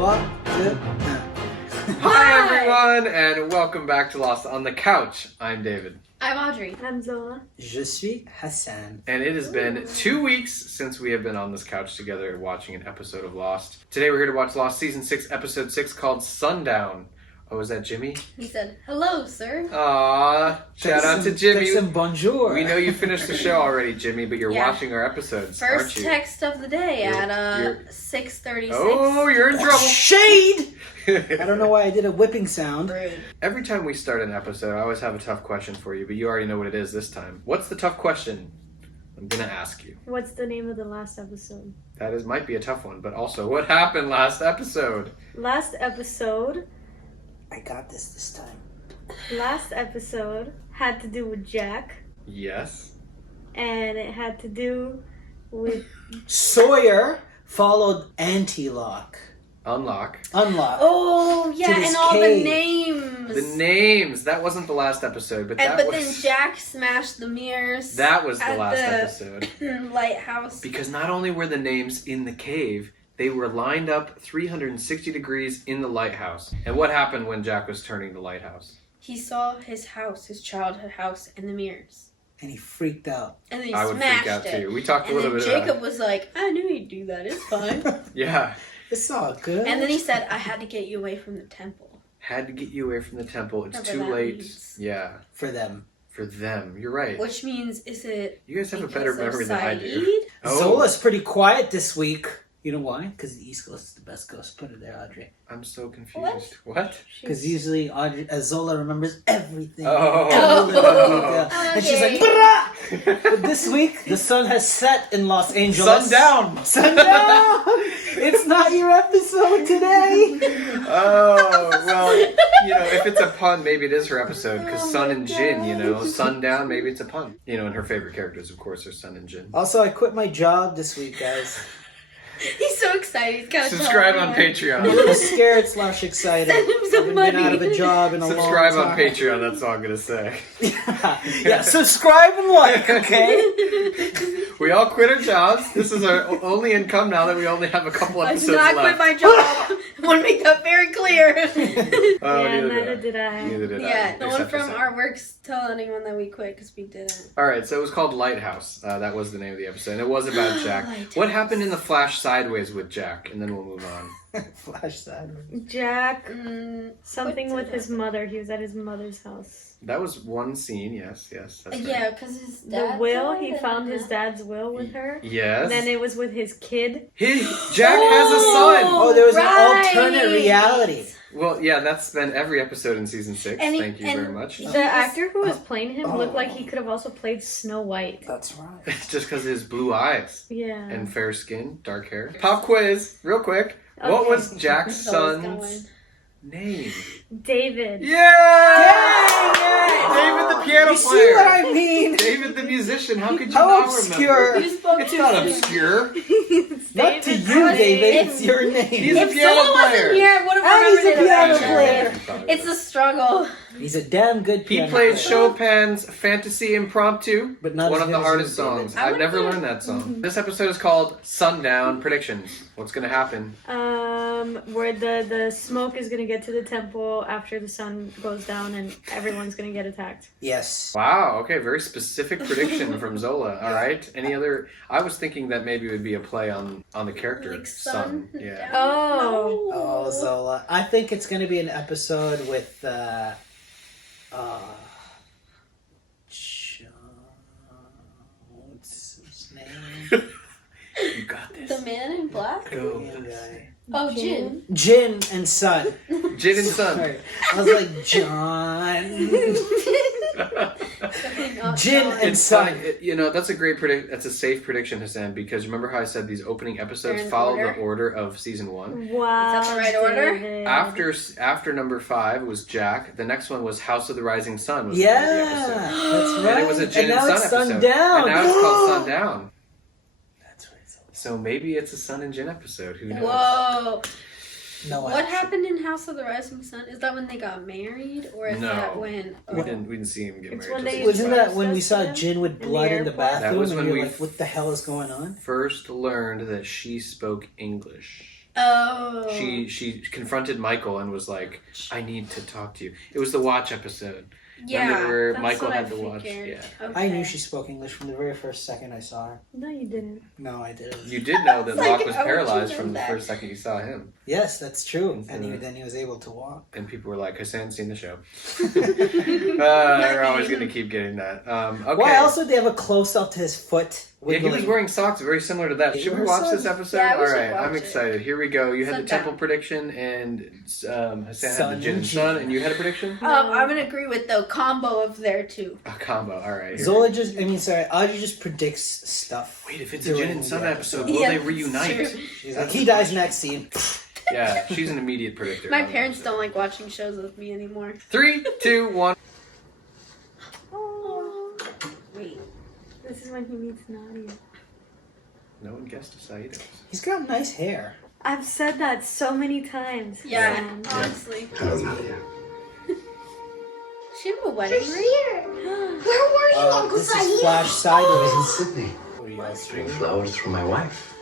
Hi everyone, and welcome back to Lost on the Couch. I'm David. I'm Audrey. I'm Zola. Je suis Hassan. And it has been 2 weeks since we have been on this couch together watching an episode of Lost. Today we're here to watch Lost Season 6, Episode 6 called Sundown. Oh, is that Jimmy? He said, "Hello, sir." Aww, shout out to Jimmy. Bonjour. We know you finished the show already, Jimmy, but you're Yeah. watching our episodes, aren't First you? text of the day at you're- 6:36. Oh, you're in trouble. Shade! I don't know why I did a whipping sound. Rude. Every time we start an episode, I always have a tough question for you, but you already know what it is this time. What's the tough question I'm going to ask you? What's the name of the last episode? That might be a tough one, but also, what happened last episode? Last episode I got this time. had to do with Jack, Yes. and it had to do with Sawyer followed Anti-Lock. Unlock. Unlock. Oh yeah, To this and all cave. the names. The names. That wasn't the last episode, but that But was... then Jack smashed the mirrors. That was the at last the episode. lighthouse. Because not only were the names in the cave, they were lined up 360 degrees in the lighthouse. And what happened when Jack was turning the lighthouse? He saw his house, his childhood house, in the mirrors, And he freaked out. and then he I would smashed freak out it. too. We talked a And little then bit Jacob about was like, "I knew he'd do that. It's fine." Yeah. It's all good. And then he said, "I had to get you away from the temple." Had to get you away from the temple. It's Whatever too that late. means. Yeah. For them. For them. You're right. Which means, is it You guys have a because better of memory than I do. Saeed? Oh, Zola's pretty quiet this week. You know why? Because the East Coast is the best coast. Put it there, Audrey. I'm so confused. What? Because usually Zola remembers everything. Oh. Every little detail. And she's like, Okay. "Brah!" But this week, the sun has set in Los Angeles. Sundown! Sundown! It's not your episode today. Oh, well, if it's a pun, maybe it is her episode, because Oh Sun my and Jin, God. Sundown, maybe it's a pun. And her favorite characters, of course, are Sun and Jin. Also, I quit my job this week, guys. He's so excited. He's gotta Subscribe tell on everyone. I'm a Patreon. little scared / excited. Send him I some haven't money. been out of a job in a Subscribe long on time. Patreon, that's all I'm going to say. Yeah, subscribe and like, okay? We all quit our jobs. This is our only income now that we only have a couple I episodes did not left. quit my job. I want to make that very clear. Oh, yeah, neither neither did I. Neither did I. Yeah, no one Except for from Sam. our works tell anyone that we quit because we didn't. Alright, so it was called Lighthouse. That was the name of the episode. And it was about Jack. Lighthouse. What happened in the flash sideways with Jack? And then we'll move on. Flash sideways. Jack, something What with did his mother. He was at his mother's house. That was one scene, yes. That's right. Yeah, because his The dad. will, died he and- found his dad's will with her. Yes. And then it was with his kid. Jack has a son! Oh, there was Right. an alternate reality. Well, yeah, that's been every episode in season 6. And he- Thank you and- very much. The actor who was playing him looked like he could have also played Snow White. That's right. It's just because of his blue eyes Yeah. and fair skin, dark hair. Pop quiz, real quick. What Okay. was Jack's It's always son's going. name? David. Yeah! David the piano You see player. what I mean? David the musician. How could you How not obscure. remember? You spoke It's too not soon. obscure. Not to David. you, David. If- It's your name. He's a If piano Zola player. wasn't here, I would have And he's remembered a piano it. player. It's a struggle. He's a damn good He piano played player. Chopin's Fantasy Impromptu, But not one as of the good as hardest yours, David. songs. I I've would never hear- learned that song. This episode is called Sundown Predictions. What's going to happen? Where the smoke is gonna get to the temple after the sun goes down and everyone's gonna get attacked. Yes. Wow, okay, very specific prediction from Zola. All right. Any other? I was thinking that maybe it would be a play on the character Like Sun. sun. Yeah. Oh. Oh, Zola. I think it's going to be an episode with, John... What's his name? You got this. The man in black? Go. Korean guy. Oh, Jin. Jin and Sun. Jin and Sun. Sorry. I was like, John. Jin and It's Sun. fine. That's a great that's a safe prediction, Hassan, because remember how I said these opening episodes They're in follow order? the order of season 1? Wow. Is that the right order? David. After number 5 was Jack. The next one was House of the Rising Sun. Was the name of the Yeah, episode. that's right. And it was a Jin and, now Sun it's episode. Sundown. And now it's called Sundown. That's right. So maybe it's a Sun and Jin episode. Who knows? Whoa. No, What actually. happened in House of the Rising Sun? Is that when they got married? Or is No. that when... We didn't see him get It's married. when till they- season Wasn't 5. that when we saw Justin Jin with in the blood in the airport? bathroom? That was and when you're we like, what the hell is going on? First learned that she spoke English. Oh. She confronted Michael and was like, "I need to talk to you." It was the watch episode. Yeah. Remember where that's Michael what had I to watch? figured. Yeah. Okay. I knew she spoke English from the very first second I saw her. No, you didn't. No, I didn't. You did know that It's like, Locke was how would you paralyzed know from the that? first second you saw him. Yes, that's true. And Mhm. then he was able to walk. And people were like, Hassan's seen the show. They're always going to keep getting that. Okay. Why else would they have a close up to his foot? Yeah, he was wiggling? wearing socks very similar to that. They Should we were watch socks. this episode? Yeah, we All should right, I'm watch it. excited. Here we go. You had the Sundown. temple prediction, and Hassan had Sun the gin and and sun, gin. and you had a prediction? I'm gonna agree with the combo of there too. A combo. All right. here Zola we go. Audrey just predicts stuff. Wait, if it's a gin during and sun the episode, episode. will Yeah, they that's reunite? true. She's like, he dies next scene. Yeah, she's an immediate predictor. My parents don't like watching shows with me anymore. 3, 2, 1. Oh. Wait. This is when he meets Nadia. No one guessed Saito. He's got nice hair. I've said that so many times. Yeah, Hassan. honestly. Hello, Nadia. She have a wedding ring? Here. Where were you, Uncle This is Saeed? flash I was in sideways. Sydney. What are you I guys bring doing? flowers for my wife.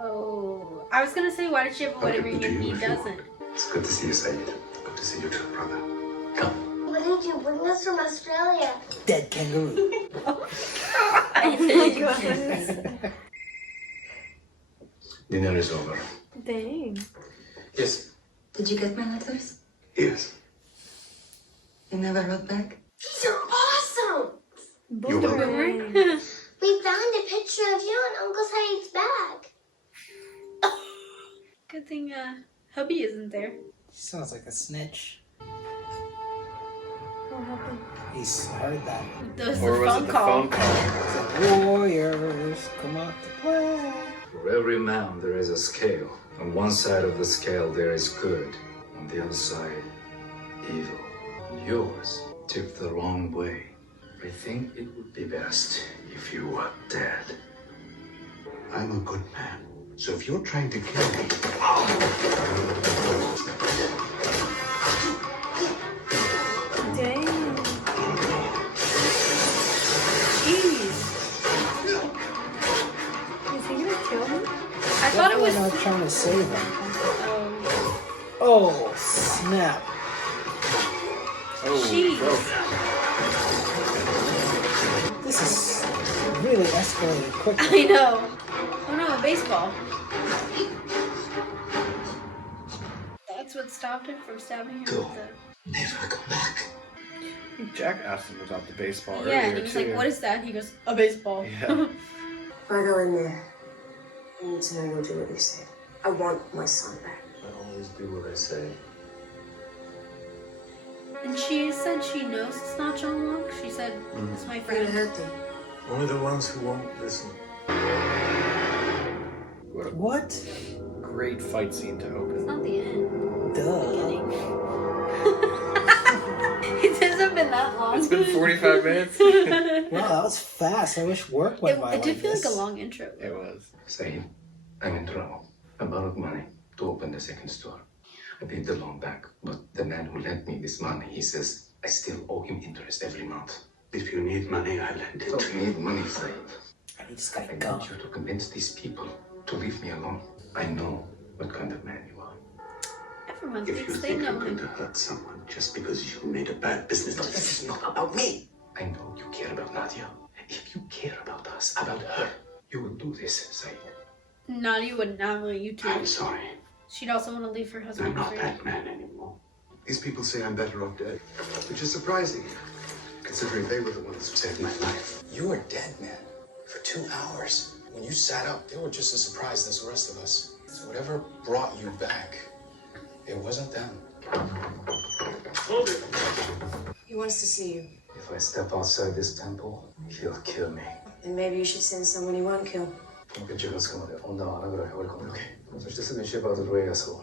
Oh. I was gonna say, why did she have a wedding ring and he doesn't? It's good to see you, Saeed. Good to see you too, brother. Come. What did you bring us from Australia? Dead kangaroo. Oh my god. Dinner is over. Dang. Yes. Did you get my letters? Yes. You never wrote back? These are awesome! You're welcome. Dang. We found a picture of you in Uncle Saeed's bag. Good thing hubby isn't there. He sounds like a snitch. What happened? He's heard that. That Or was it the phone call? It's like, warriors, come out to play. For every man, there is a scale. On one side of the scale, there is good. On the other side, evil. Yours tipped the wrong way. I think it would be best if you were dead. I'm a good man. So if you're trying to kill me, Dang. Jeez. Is he gonna kill him? I thought it was. Not trying to save him. Oh. Oh, snap. Oh, Jeez. broke. This is really escalated quickly. I know. Oh no, a baseball. That's what stopped him from stabbing her Go. with the... Never come back. I think Jack asked him about the baseball Yeah, earlier, and he was too. like, what is that? He goes, a baseball. Yeah. If I go in there, I need to know you'll do what you say. I want my son back. I always do what I say. And she said she knows it's not John Locke. She said, it's my You're gonna friend. hurt them. Only the ones who won't listen. What a What? great fight scene to It's open. not the end. Duh. It hasn't been that long. It's been 45 minutes. Wow, that was fast. I wish work went by It did like feel this. like a long intro. It was. Saeed, I'm in trouble. I borrowed money to open the second store. I paid the loan back, but the man who lent me this money, he says I still owe him interest every month. if you need money, I lend I it don't to you. need money, Saeed. I need this I guy gone. want you to convince these people to leave me alone. I know what kind of man you are. Everyone If you thinks they think know I'm going him. to hurt someone just because you made a bad business decision, this is not about me. I know you care about Nadia. If you care about us, about her, you will do this, Saeed. Nadia would not want you to. I'm sorry. She'd also want to leave her I'm husband not free. that man anymore. These people say I'm better off dead, which is surprising, considering they were the ones who saved my life. You were dead, man, for 2 hours. When you sat up, they were just as surprised as the rest of us. So whatever brought you back, it wasn't them. Hold it! He wants to see you. If I step outside this temple, he'll kill me. And maybe you should send someone he won't kill. この決着がつくまで女は穴ぐらい放り込んでおけ。そしてすぐにシェパードとレイヤスを。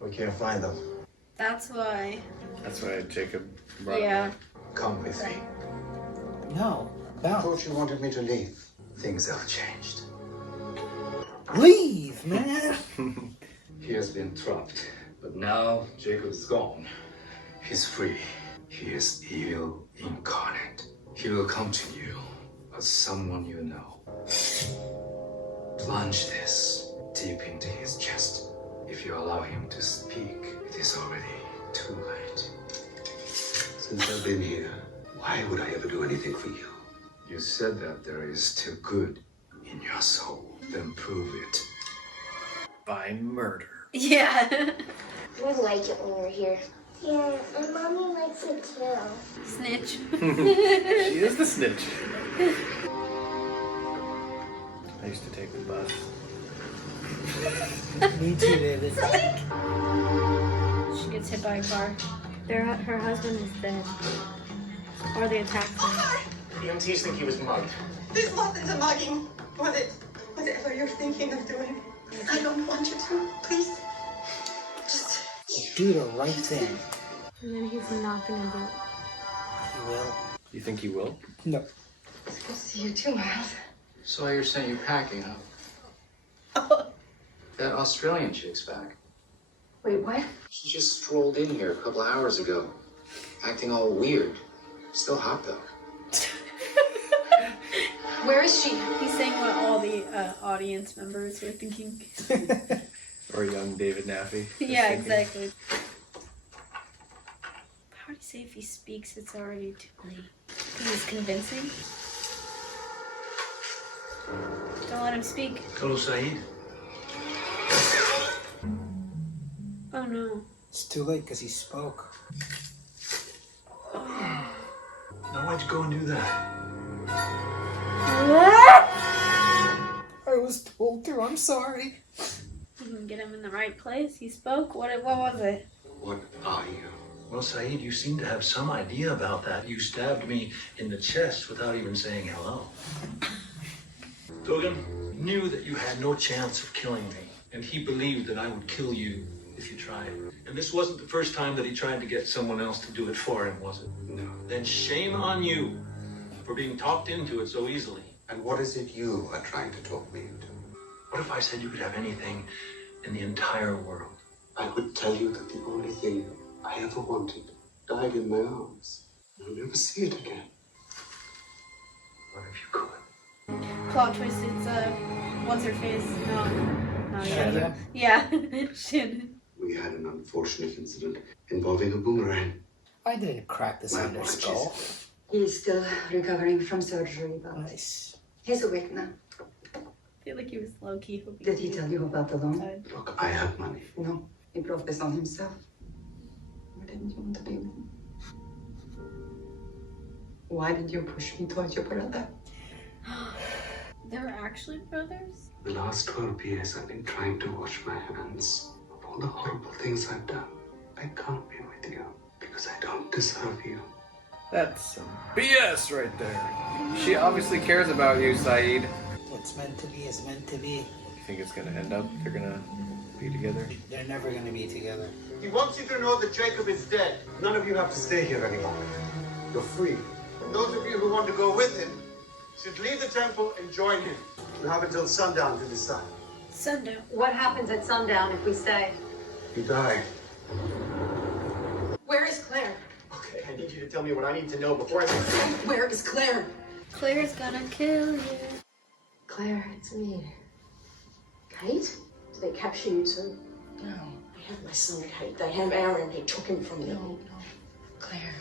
We can't find them. That's why. That's why Jacob brought Yeah. Come with me. No, I bounce. thought you wanted me to leave. Things have changed. Leave, man. He has been trapped, but now Jacob is gone. He's free. He is evil incarnate. He will come to you as someone you know. Plunge this deep into his chest. If you allow him to speak, it is already too late. Since I've been here, why would I ever do anything for you? You said that there is still good in your soul. Then prove it. By murder. Yeah. We like it when you're here. Yeah, and Mommy likes it too. Snitch. She is the snitch. I used to take the bus. Me too, David. She gets hit by a car. Her husband is dead. Or they attacked him. The EMTs think he was mugged. This wasn't a mugging. Was it? Whatever you're thinking of doing. I don't want you to. Please. Just. Do the right thing. And then he's not gonna do it. You will. You think he will? No. It's good to see you too, Miles. So you're saying you're packing, huh? That Australian chick's back. Wait, what? She just strolled in here a couple of hours ago, acting all weird. Still hot though. Where is she? He's saying what all the audience members were thinking. Or young David Naffy. Yeah, exactly. How do you say if he speaks, it's already too late? Because he's convincing. Don't let him speak. Hello, Saeed. Oh no. It's too late because he spoke. Now, why'd you go and do that? I was told to. I'm sorry. You can get him in the right place. He spoke. What was it? What are you? Well, Saeed, you seem to have some idea about that. You stabbed me in the chest without even saying hello. Dogan knew that you had no chance of killing me, and he believed that I would kill you if you tried. And this wasn't the first time that he tried to get someone else to do it for him, was it? No. Then shame on you for being talked into it so easily. And what is it you are trying to talk me into? What if I said you could have anything in the entire world? I would tell you that the only thing I ever wanted died in my arms. I'll never see it again. What if you could? Plot twist. It's what's her face? No. Shannon? Yeah. Shannon. We had an unfortunate incident involving a boomerang. I didn't crack this My under apologies. skull. He's still recovering from surgery, but Nice. he's awake now. I feel like he was low key hoping. Did he tell you about the loan? Look, I have money. No, he brought this on himself. Why didn't you want to be with him? Why did you push me towards your brother? They're actually brothers? The last 12 years I've been trying to wash my hands of all the horrible things I've done. I can't be with you because I don't deserve you. That's some BS right there. She obviously cares about you, Saeed. What's meant to be is meant to be. You think it's gonna end up? They're gonna be together? They're never gonna be together. He wants you to know that Jacob is dead. None of you have to stay here any longer. You're free. And those of you who want to go with him should leave the temple and join him. You have until sundown to decide. Sundown. What happens at sundown if we stay? He died. Where is Claire? Okay, I need you to tell me what I need to know before I... Where is Claire? Claire's gonna kill you. Claire, it's me. Kate? Did they capture you too? No. I have my son, Kate. They have Aaron. They took him from me. No. Claire.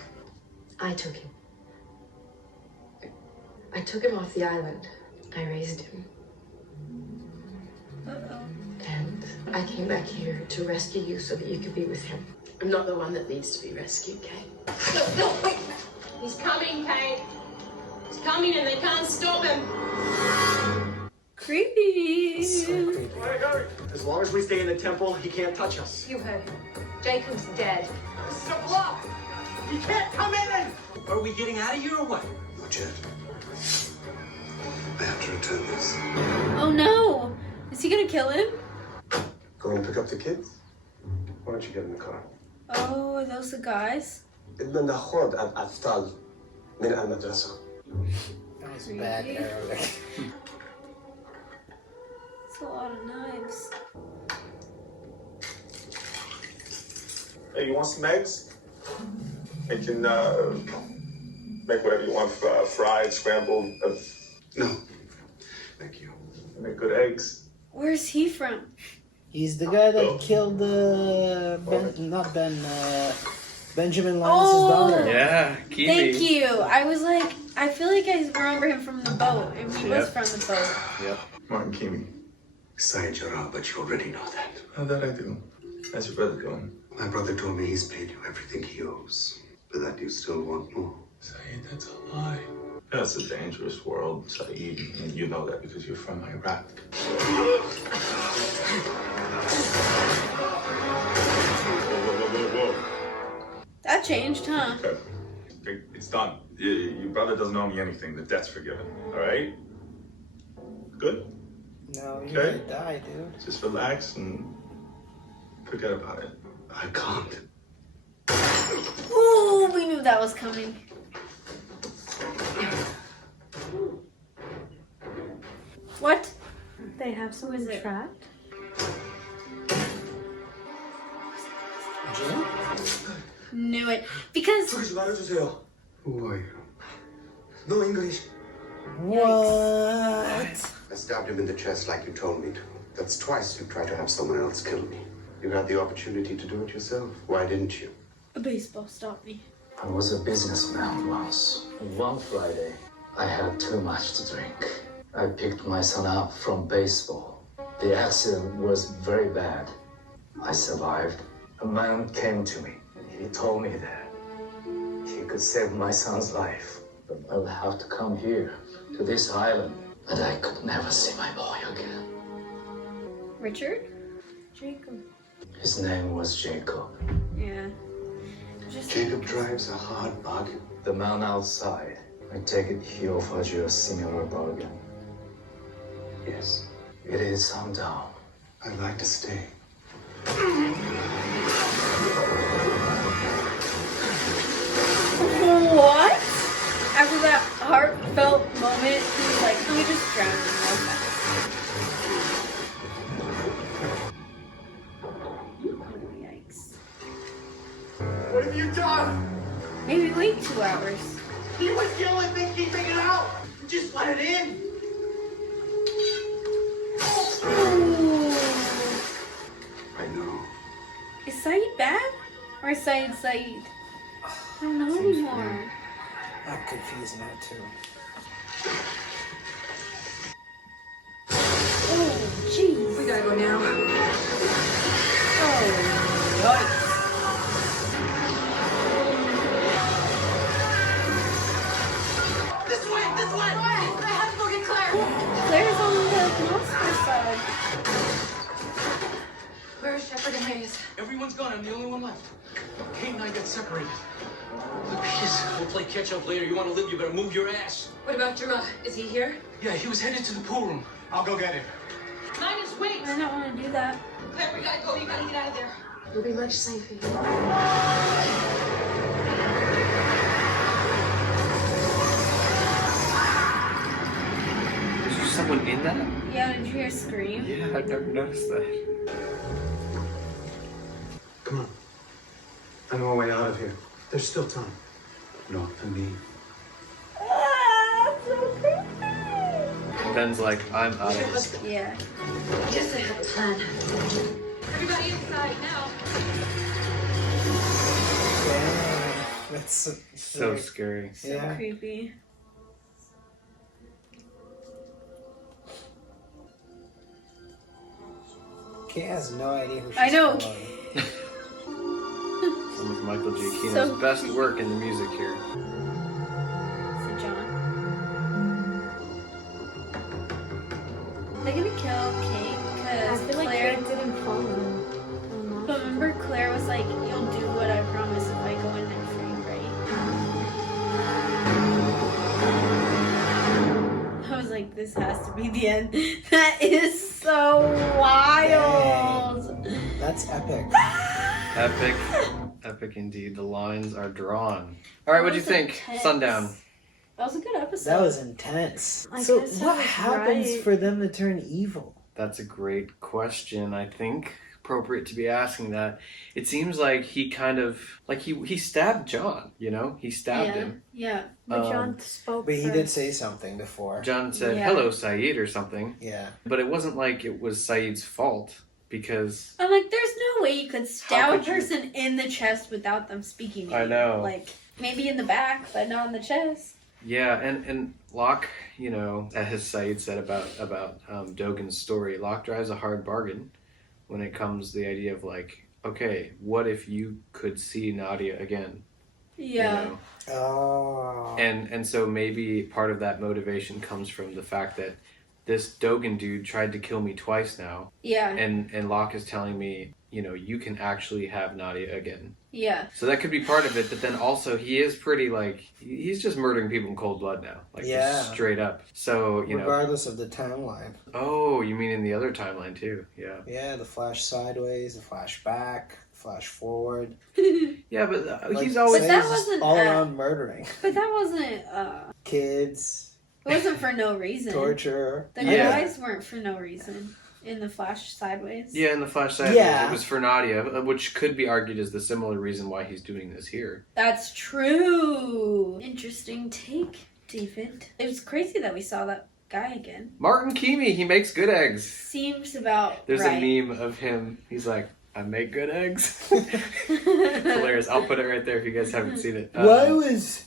I took him. I took him off the island. I raised him. Uh-oh. And I came back here to rescue you so that you could be with him. I'm not the one that needs to be rescued, Kate. No, wait! He's coming, Kate. He's coming and they can't stop him. Creepy. So creepy. As long as we stay in the temple, he can't touch us. You heard him. Jacob's dead. This is a block! He can't come in! Are we getting out of here or what? Not yet. I have to return this. Oh no! Is he gonna kill him? Go and pick up the kids? Why don't you get in the car? Oh, are those the guys? بدنا ناخذ الأطفال من المدرسة. That was bad Arabic. It's a lot of knives. Hey, you want some eggs? I can make whatever you want, fried, scrambled. No, thank you. I make good eggs. Where's he from? He's the guy that killed Benjamin Linus's daughter. Yeah, Kiwi. Thank you. I was like, I feel like I remember him from the boat, and he was from the boat. Yep. Martin Kimi. Sayed you're out, but you already know that. How that I do? How's your brother doing? My brother told me he's paid you everything he owes, but that you still want more. Saeed, that's a lie. That's a dangerous world, Saeed, and you know that because you're from Iraq. Whoa. That changed, huh? Okay. It's done. Your brother doesn't owe me anything. The debt's forgiven. All right? Good? No, you're Okay. gonna die, dude. Just relax and forget about it. I can't. Ooh, we knew that was coming. What? They have someone trapped? Jim? Knew it. Because... 저기 말해주세요. Who are you? No English. What? I stabbed him in the chest like you told me to. That's twice you tried to have someone else kill me. You had the opportunity to do it yourself. Why didn't you? A baseball stopped me. I was a businessman once. One Friday, I had too much to drink. I picked my son up from baseball. The accident was very bad. I survived. A man came to me. He told me that he could save my son's life. But I would have to come here, to this island. But I could never see my boy again. Richard? Jacob. His name was Jacob. Yeah. Jacob drives a hard bargain. The man outside, I take it he offered you a similar bargain. Yes. It is Sundown. I'd like to stay. What? After that heartfelt moment, he was like, let me just drown him real fast. Yikes. What have you done? Maybe wait 2 hours. He was the only thing keeping it out. Just let it in. I know. Is Saeed bad? Or is Saeed Saeed? I don't know anymore. I'm confused now, too. Oh, jeez. We gotta go now. Oh, yikes. This way! This way! I have to go get Claire. Claire's on the monster side. Where is Shepard and Hayes? Everyone's gone. I'm the only one left. Kate and I got separated. Look, we'll play catch up later. You want to live, you better move your ass. What about Jura? Is he here? Yeah, he was headed to the pool room. I'll go get him. Linus, wait! I don't want to do that. Claire, we gotta go. You gotta get out of there. You'll be much safer here. Is there someone in that? Yeah, did you hear a scream? Yeah, I've never noticed that. Come on. I know a way out of here. There's still time. Not for me. Ah, so creepy. Ben's like, I'm out of here. Yeah. Yes, I have a plan. Everybody inside now. Yeah, that's So scary. So Yeah. creepy. Kate has no idea who she's I know. following. Some of Michael G. Keenan's So best work in the music here. So John. They're gonna kill Kate I because feel like Claire. Kate didn't follow him. But remember, Claire was like, "You'll do what I promise if I go in there for you, right?" I was like, "This has to be the end." That is so wild. Dang. That's epic. Epic. Epic indeed. The lines are drawn. All right, what'd you That was think? intense. Sundown. That was a good episode. That was intense. I So guess I what was happens right. for them to turn evil? That's a great question. I think appropriate to be asking that. It seems like he kind of like he stabbed John. You know, he stabbed him. Yeah. But John spoke But he first. did say something before. John said, Yeah. "Hello, Saeed," or something. Yeah. But it wasn't like it was Saeed's fault because I'm like, there's no way you could stab a could you- person in the chest without them speaking to I you. know. Like, maybe in the back, but not in the chest. yeah, and Locke, you know, as Saeed said about Dogen's story, Locke drives a hard bargain when it comes to the idea of like, okay, what if you could see Nadia again? Yeah. You know? Oh. And so maybe part of that motivation comes from the fact that this Dogen dude tried to kill me twice now. Yeah. And Locke is telling me, you know, you can actually have Nadia again. Yeah. So that could be part of it, but then also he is pretty like, he's just murdering people in cold blood now. Like just straight up. So, you know. Regardless of the timeline. Oh, you mean in the other timeline too? Yeah. Yeah, the flash sideways, the flash back, flash forward. Yeah, but Like, he's always But that wasn't all around murdering. But that wasn't Kids. it wasn't for no reason. Torture. The Yeah. guys weren't for no reason in the Flash sideways. Yeah, in the Flash side, Yeah. it was for Nadia, which could be argued as the similar reason why he's doing this here. That's true. Interesting take, David. It was crazy that we saw that guy again. Martin Keamy, he makes good eggs. Seems about There's right. a meme of him. He's like, I make good eggs. Hilarious. I'll put it right there if you guys haven't seen it. Why was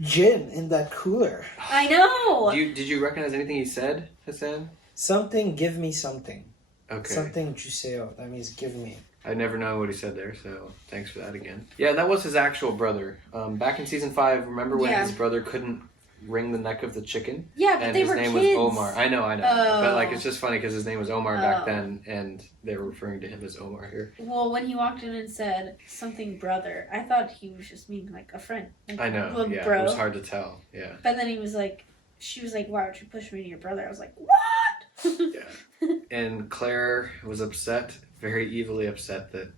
gin in that cooler? I know. Did you recognize anything he said, Hassan? Something, give me something. Okay. Something juseo. That means give me. I never know what he said there, so thanks for that again. Yeah, that was his actual brother. Back in season 5, remember when Yeah. his brother couldn't wring the neck of the chicken? Yeah, but and they his were name kids. was Omar. I know. Oh. But like, it's just funny because his name was Omar back Oh. then, and they were referring to him as Omar here. Well, when he walked in and said something brother, I thought he was just meaning like a friend. Like, I know. well, Yeah, bro. it was hard to tell. Yeah. But then he was like, she was like, why would you push me to your brother? I was like, what? And Claire was upset, very evilly upset that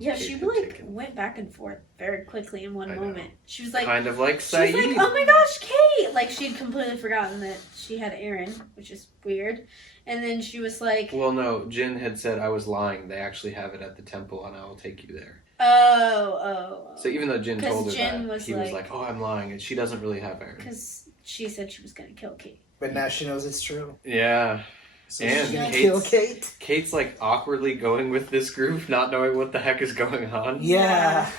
Yeah, Kate she had like taken. went back and forth very quickly in one I know. moment. She was like, Kind of like she was Saeed. like, oh my gosh, Kate! Like she'd completely forgotten that she had Aaron, which is weird. And then she was like, Well, no, Jin had said I was lying. They actually have it at the temple, and I will take you there. oh. So even though Jin 'Cause told her Jin that, was he was like- like, "Oh, I'm lying," and she doesn't really have Aaron. Because she said she was gonna kill Kate. But now she knows it's true. Yeah. So And she's gonna Kate's, kill Kate. Kate's like awkwardly going with this group, not knowing what the heck is going on. Yeah.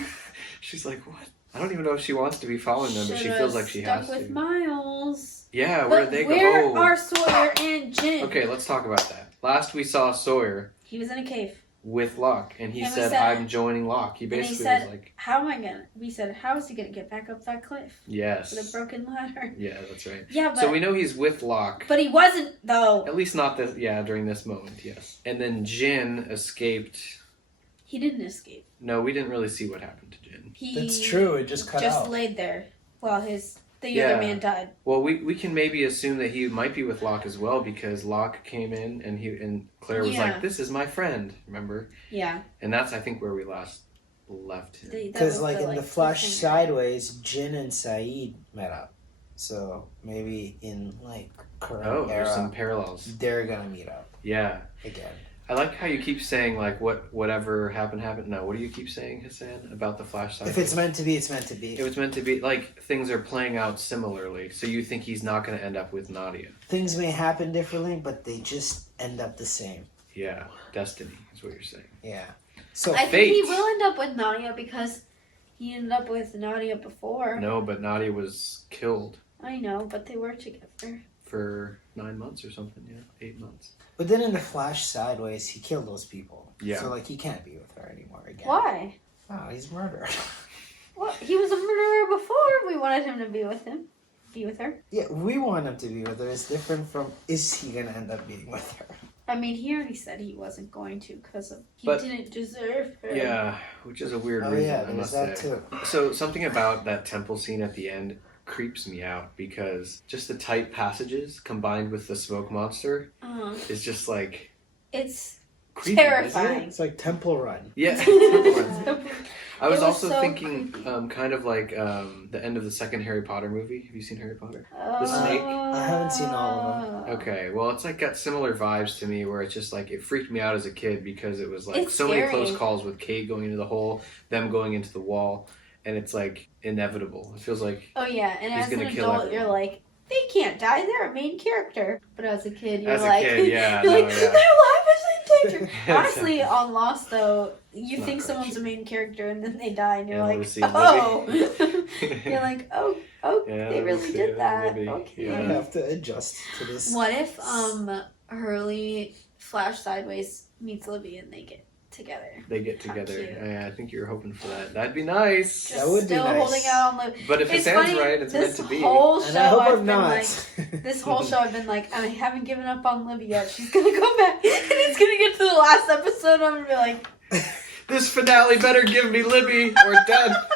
She's like, "What?" I don't even know if she wants to be following them, but she Should've feels like she has stuck with to. Miles. Yeah, But where'd they go? where Oh. are Sawyer and Jin? Okay, let's talk about that. Last we saw Sawyer He was in a cave. with Locke, and he And we said, said- "I'm joining Locke." He And he basically said, was like, how am I gonna? We said, how is he gonna get back up that cliff? "Yes." With a broken ladder. Yeah, that's right. Yeah, but So we know he's with Locke. but he wasn't though. At least not this. Yeah, during this moment, yes. And then Jin escaped. He didn't escape. No, we didn't really see what happened to Jin. He That's true. It just cut out. laid there while the Yeah. other man died. Well, we can maybe assume that he might be with Locke as well because Locke came in and Claire was Yeah. like, "This is my friend," remember? Yeah. And that's I think where we last left him. Because like in the Flash sideways, Jin and Saeed met up. So maybe in like current There's era, some parallels. they're gonna meet up Yeah. again. I like how you keep saying like whatever happened. No, what do you keep saying, Hassan, about the Flash side? If it's meant to be, it's meant to be. It was meant to be like things are playing out similarly, so you think he's not going to end up with Nadia. Things may happen differently, but they just end up the same. Yeah, destiny is what you're saying. Yeah. So I fate. think he will end up with Nadia because he ended up with Nadia before. No, but Nadia was killed I know, but they were together. for 9 months or something. Yeah, 8 months. But then in the Flash sideways, he killed those people. Yeah. So like he can't be with her anymore again. Why? Oh, he's murdered. Well, he was a murderer before. We wanted him to be with him. Be with her. Yeah, we want him to be with her. It's different from is he gonna end up being with her? I mean, he already said he wasn't going to because he But- didn't deserve her. Yeah, which is a weird Oh reason. yeah, I there's must that say. too. So something about that temple scene at the end creeps me out because just the tight passages combined with the smoke monster is just like It's creepy, terrifying. isn't it? It's like Temple Run. Yeah. I was It was also so thinking kind of like the end of the second Harry Potter movie. Have you seen Harry Potter? Oh. The snake? I haven't seen all of them. Okay, well, it's like got similar vibes to me where it's just like it freaked me out as a kid because it was like It's so many scary. close calls with Kate going into the hole, them going into the wall, and it's like inevitable. It feels like Oh yeah, and He's as an gonna kill adult, everyone. you're like, they can't die. They're a main character. But as a kid, you're As a like, kid, yeah, you're no, like, yeah. their life is in character. Honestly, on Lost though, you think someone's a main character and then they die, and you're And like, we're seeing you're like, oh, Yeah, they really Lucy did and that. Libby. Okay. I have to adjust to this. What if Hurley Flash sideways meets Libby and they get together? They get How together. cute. Yeah, I think you're hoping for that. That'd be nice. Just That would be still nice. holding out on Libby. But if It's Hassan's funny, right, it's meant this to be. whole show And I hope I've I'm been not. like, this whole show I've been like, I haven't given up on Libby yet. She's gonna go back, and it's gonna get to the last episode. And I'm gonna be like, This finale better give me Libby or death.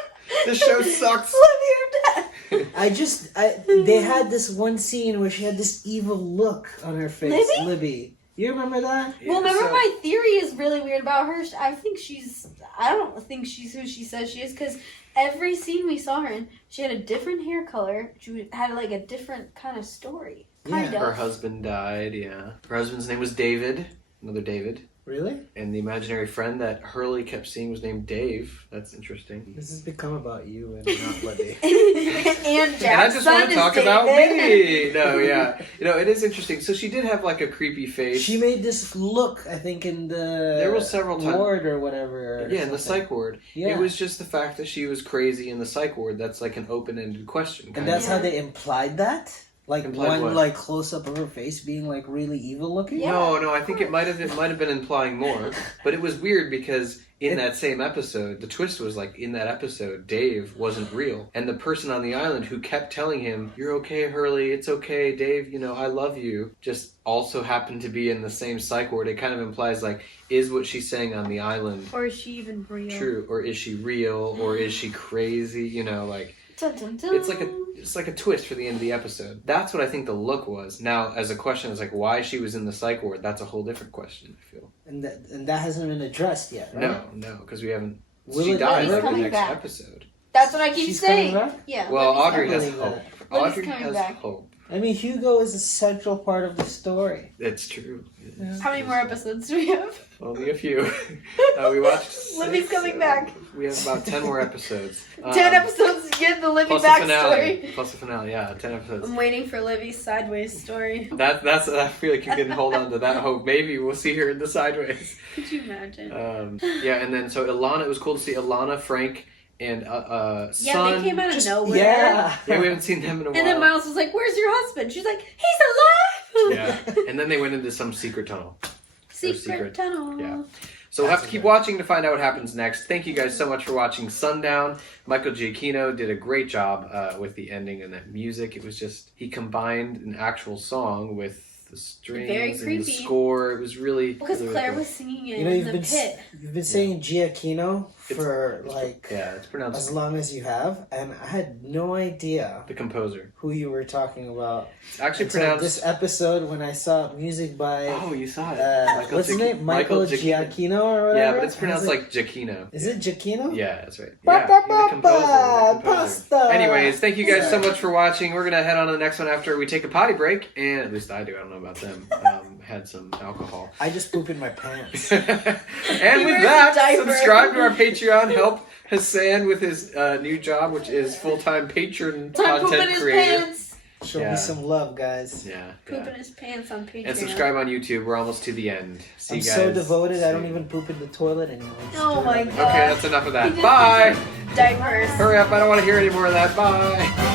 This show sucks. Libby or death. They had this one scene where she had this evil look on her face. Libby. You remember that? Well, remember my theory is really weird about her. I don't think she's who she says she is, because every scene we saw her in, she had a different hair color. She had like a different kind of story. Kind of. Her husband died, yeah. Her husband's name was David. Another David. Really? And the imaginary friend that Hurley kept seeing was named Dave. That's interesting. This has become about you and not Libby. And Jack's And I just want son to talk is about David. me. No, yeah. It is interesting. So she did have like a creepy face. She made this look, I think, in the There was several times. ward or whatever. Yeah, in the psych ward. Yeah. It was just the fact that she was crazy in the psych ward. That's like an open-ended question. And that's how they implied that? Like Implied one what? like close up of her face being like really evil looking? No, I think it might have been implying more. But it was weird because in that same episode, the twist was like in that episode, Dave wasn't real. And the person on the island who kept telling him, "You're okay, Hurley, it's okay, Dave, I love you," just also happened to be in the same psych ward. It kind of implies like, is what she's saying on the island Or is she even real? true? Or is she real? Or is she crazy? Like Dun, dun, dun. it's like a twist for the end of the episode. That's what I think the look was. Now, as a question, is like why she was in the psych ward. That's a whole different question. I feel. And that hasn't been addressed yet, right? No, because we haven't. Will She it died ever like the coming next back? episode. That's what I keep She's saying. coming back? Yeah. Well, Libby's Audrey has believe hope. that. Libby's Audrey coming has back. hope. I mean, Hugo is a central part of the story. It's true. How many more episodes do we have? Only a few. We watched. Libby's 6, coming back. We have about 10 more episodes. 10 episodes to get the Libby plus the backstory. Plus the finale. Yeah, 10 episodes. I'm waiting for Libby's sideways story. That's. I feel like you can hold on to that hope. Maybe we'll see her in the sideways. Could you imagine? Yeah, and then so Ilana. It was cool to see Ilana, Frank, and Yeah, Son. they came out of nowhere. Yeah. Yeah, we haven't seen them in a while. And then Miles was like, "Where's your husband?" She's like, "He's alive." Yeah, and then they went into some secret tunnel. Secret tunnel. Yeah. So we'll have to keep watching to find out what happens next. Thank you guys so much for watching Sundown. Michael Giacchino did a great job with the ending and that music. It was just, he combined an actual song with the strings Very and the creepy. score. It was really Because really Claire cool. was singing it You know, in you've the been pit. you've been saying Giacchino for it's pronounced as long as you have, and I had no idea the composer. who you were talking about. It's actually until pronounced this episode when I saw music by Oh, you saw it. what's his name? Michael Giacchino or whatever. Yeah, but it's I pronounced was like Giacchino. Is it Giacchino? Yeah, that's right. Ba, Yeah, ba, he's the composer. ba, pasta. Anyways, thank you guys so much for watching. We're gonna head on to the next one after we take a potty break, and at least I do. I don't know about them. Had some alcohol. I just poop in my pants. And with that, subscribe to our Patreon. Help Hassan with his new job, which is full-time patron content creator. Show me some love, guys. Yeah. Pooping his pants on Patreon. And subscribe on YouTube. We're almost to the end. See I'm you guys. so devoted, I don't even poop in the toilet anymore. Oh my god. Okay, that's enough of that. Bye. Diapers. Hurry up. I don't want to hear any more of that. Bye.